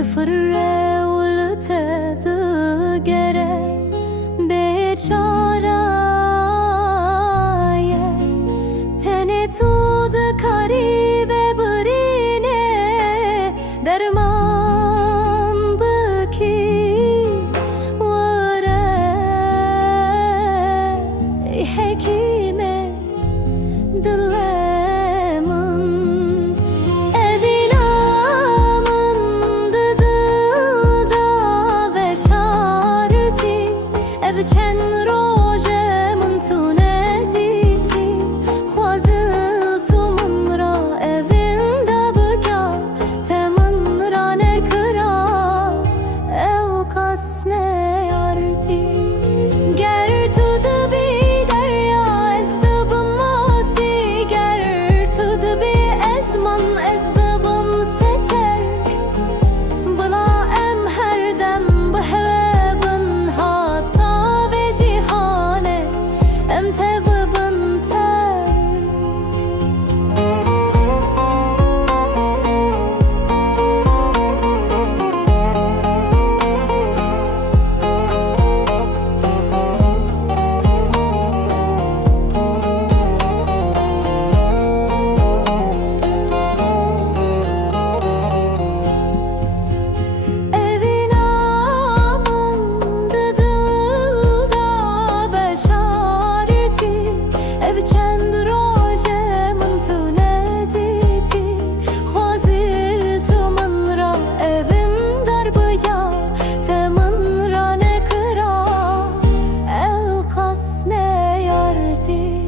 Dıfırre ulte dıgere beçaraye tene tudı kari ve birine derman bıki vare hekime dille چند روزه من تو ندیدی خوازل تو من را evinde بگا تمن را نکرا او کس نیاردی گر تو دبی دریا از دبم ماسی گر تو دبی از من از دبم ستر بلا ام هر دم به چند روزه من تو ندیدی خوازل تو من را evim در بیا تمن را نکرا el kas نیاردی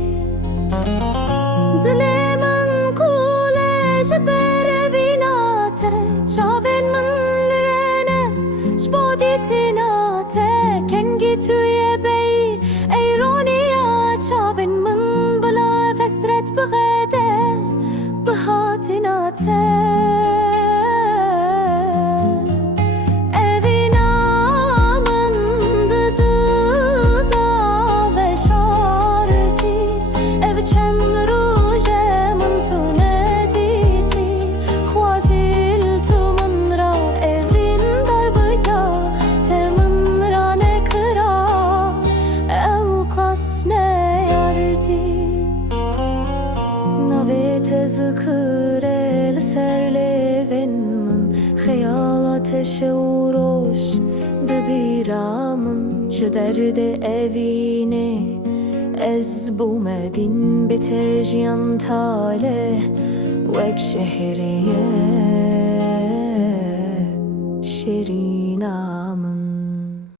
دل من کوله جبر بیناته چاون من لرنه شبادی تیناته کنگی توی بی ایرانیا چاون من حسرت بغده بهاتناته evina من ددا و شارتی ev چند روزه من تو ندیدی خوازل تو من را evin در بیا تمن را نکرا او قس نیاردی تذكر لسرلفن من خيال ateş uğroş دبیرامن جدرد evine ez بومدين بتجيان تاله وك شهريه شيرينامن